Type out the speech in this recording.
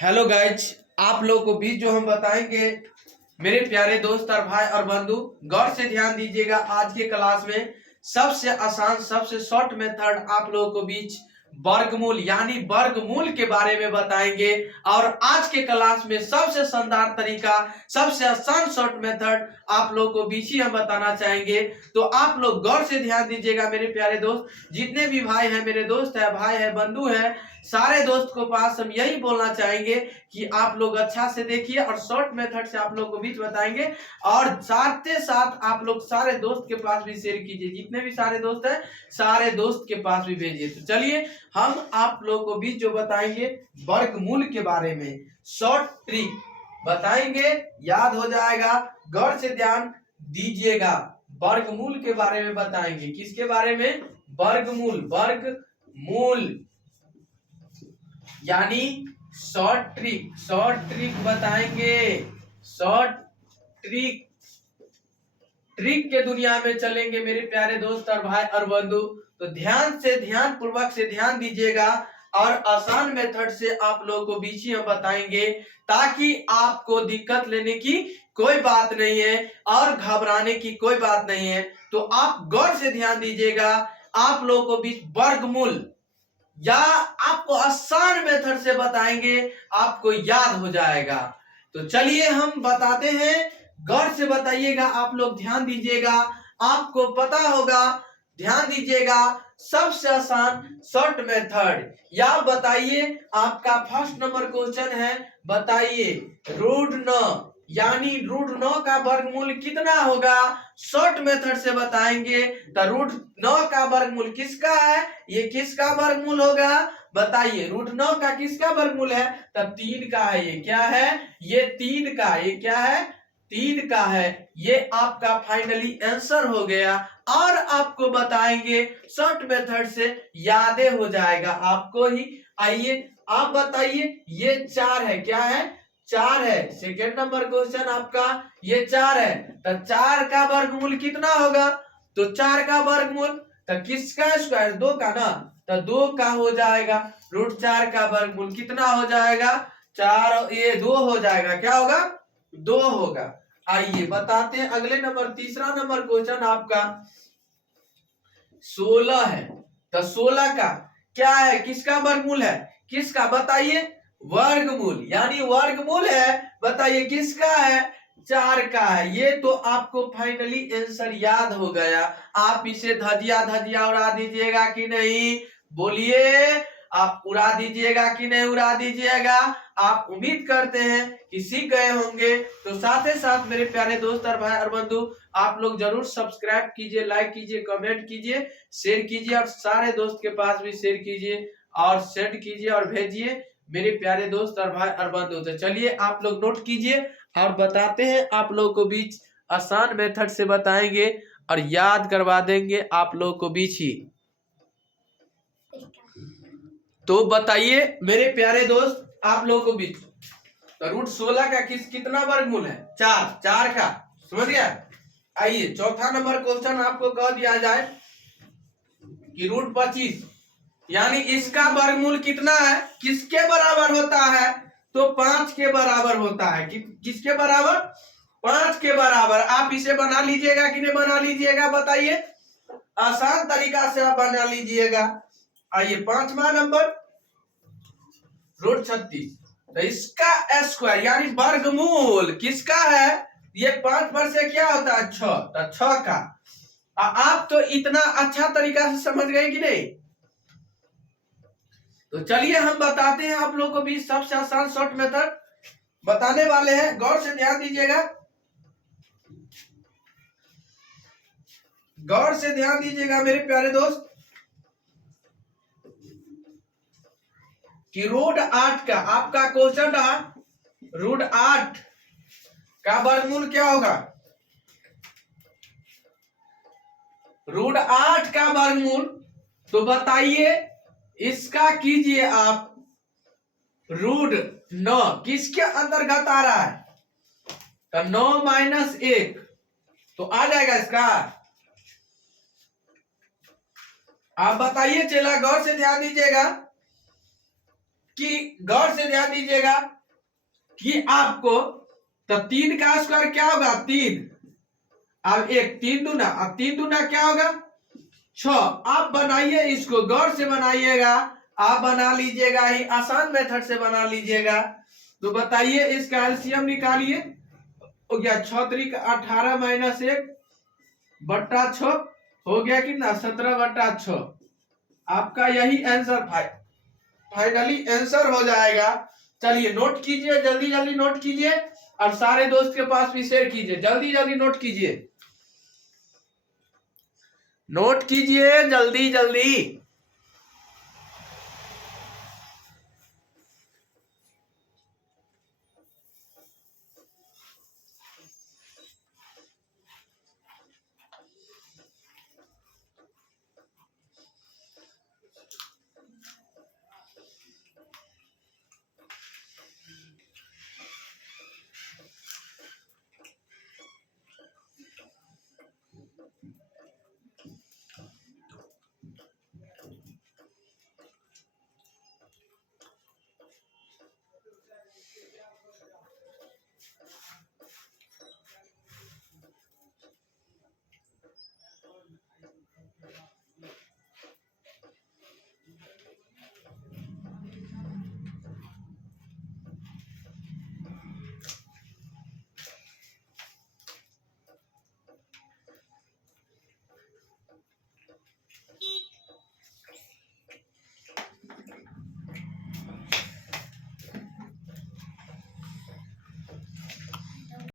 Hello guys, आप लोगों को भी जो हम बताएंगे मेरे प्यारे दोस्त और भाई और बंधु, गौर से ध्यान दीजिएगा। आज के क्लास में सबसे आसान सबसे शॉर्ट मेथड आप लोगों को बीच वर्गमूल यानी वर्गमूल के बारे में बताएंगे। और आज के क्लास में सबसे शानदार तरीका सबसे आसान शॉर्ट मेथड आप लोगों को बीच ही हम बताना चाहेंगे। तो आप लोग गौर से ध्यान दीजिएगा मेरे प्यारे दोस्त। जितने भी भाई हैं, मेरे दोस्त है, भाई है, बंधु है, सारे दोस्त को पास हम यही बोलना चाहेंगे कि आप लोग अच्छा से देखिए और शॉर्ट मेथड से आप लोग को भी बताएंगे। और साथ ही साथ आप लोग सारे दोस्त के पास भी शेयर कीजिए। जितने भी सारे दोस्त हैं, सारे दोस्त के पास भी भेजिए। तो चलिए हम आप लोग को भी जो बताएंगे वर्गमूल के बारे में शॉर्ट ट्रिक बताएंगे, याद हो जाएगा। गौर से ध्यान दीजिएगा। वर्गमूल के बारे में बताएंगे। किसके बारे में? वर्गमूल। वर्गमूल यानी शॉर्ट ट्रिक बताएंगे। शॉर्ट ट्रिक के दुनिया में चलेंगे मेरे प्यारे दोस्त और भाई और बंधु। तो ध्यान पूर्वक से ध्यान दीजिएगा और आसान मेथड से आप लोगों को बीच ही हम बताएंगे, ताकि आपको दिक्कत लेने की कोई बात नहीं है और घबराने की कोई बात नहीं है। तो आप गौर से ध्यान दीजिएगा। आप लोगों को बीच वर्गमूल या आपको आसान मेथड से बताएंगे, आपको याद हो जाएगा। तो चलिए हम बताते हैं। गौर से बताइएगा, आप लोग ध्यान दीजिएगा, आपको पता होगा। ध्यान दीजिएगा, सबसे आसान शॉर्ट मेथड। या बताइए, आपका फर्स्ट नंबर क्वेश्चन है, बताइए √9 यानी √9 का वर्गमूल कितना होगा? शॉर्ट मेथड से बताएंगे। तो √9 का वर्गमूल किसका है? ये किसका वर्गमूल होगा? बताइए। √9 का किसका वर्गमूल है? तब 3 का है। ये क्या है? ये 3 का। ये क्या है? 3 का है। ये आपका फाइनली आंसर हो गया। और आपको बताएंगे शॉर्ट मेथड से, यादें हो जाएगा आपको ही। आइए आप बताइए। ये 4 है। क्या है? 4 है। सेकेंड नंबर क्वेश्चन आपका ये 4 है। तो 4 का वर्गमूल कितना होगा? तो 4 का वर्गमूल तो किसका स्क्वायर? 2 का ना। तो 2 का हो जाएगा। √4 का वर्गमूल कितना हो जाएगा? 4, ये 2 हो जाएगा। क्या होगा? 2 होगा। आइए बताते हैं अगले नंबर। तीसरा नंबर क्वेश्चन आपका 16 है। तो 16 का क्या है? किसका वर्गमूल है? किसका? बताइए। वर्गमूल यानी वर्गमूल है। बताइए किसका है? 4 का है। ये तो आपको फाइनली आंसर याद हो गया। आप इसे धजिया उड़ा दीजिएगा कि नहीं? बोलिए, आप उड़ा दीजिएगा कि नहीं उड़ा दीजिएगा? आप उम्मीद करते हैं कि सीख गए होंगे। तो साथ ही साथ मेरे प्यारे दोस्त और भाई और बंधु, आप लोग जरूर सब्सक्राइब कीजिए, लाइक कीजिए, कमेंट कीजिए, शेयर कीजिए और सारे दोस्त के पास भी शेयर कीजिए और सेंड कीजिए और भेजिए मेरे प्यारे दोस्त और भाई और बंधु। तो चलिए आप लोग नोट कीजिए और बताते हैं आप लोगों को बीच आसान मेथड से बताएंगे और याद करवा देंगे आप लोगों को बीच ही। तो बताइए मेरे प्यारे दोस्त, आप लोगों को बीच तो √16 का कितना वर्गमूल है? 4 का। समझ गया? आइए चौथा नंबर क्वेश्चन आपको कह दिया जाए कि √25 यानी इसका वर्गमूल कितना है? किसके बराबर होता है? तो 5 के बराबर होता है। किसके बराबर? 5 के बराबर। आप इसे बना लीजिएगा कि नहीं बना लीजिएगा? बताइए। आसान तरीका से आप बना लीजिएगा। आइए पांचवा नंबर √36। तो इसका स्क्वायर यानी वर्गमूल किसका है? ये 5 पर से क्या होता है? 6। तो 6 का। आप तो इतना अच्छा तरीका से समझ गए कि नहीं? तो चलिए हम बताते हैं आप लोगों को भी सबसे आसान शॉर्ट मेथड बताने वाले हैं। गौर से ध्यान दीजिएगा। गौर से ध्यान दीजिएगा मेरे प्यारे दोस्त कि √8 का आपका क्वेश्चन रहा। √8 का वर्गमूल क्या होगा? √8 का वर्गमूल तो बताइए। इसका कीजिए आप। √9 किसके अंतर्गत आ रहा है? तो 9 - 1 तो आ जाएगा इसका। आप बताइए चला, गौर से ध्यान दीजिएगा। कि गौर से ध्यान दीजिएगा कि आपको, तो 3 का स्क्वायर क्या होगा 3, अब 1 3 दूना, अब 3 दूना क्या होगा 6। आप बनाइए इसको, गौर से बनाइएगा, आप बना लीजिएगा ही, आसान मेथड से बना लीजिएगा। तो बताइए इसका एलसीएम निकालिए, हो गया 6 3 18 माइनस 1 बट्टा 6, हो गया कितना 17 बट्टा 6। आपका यही आंसर फाइनली आंसर हो जाएगा। चलिए नोट कीजिए, जल्दी जल्दी नोट कीजिए, और सारे दोस्त के पास भी शेयर कीजिए, जल्दी जल्दी नोट कीजिए, नोट कीजिए जल्दी जल्दी।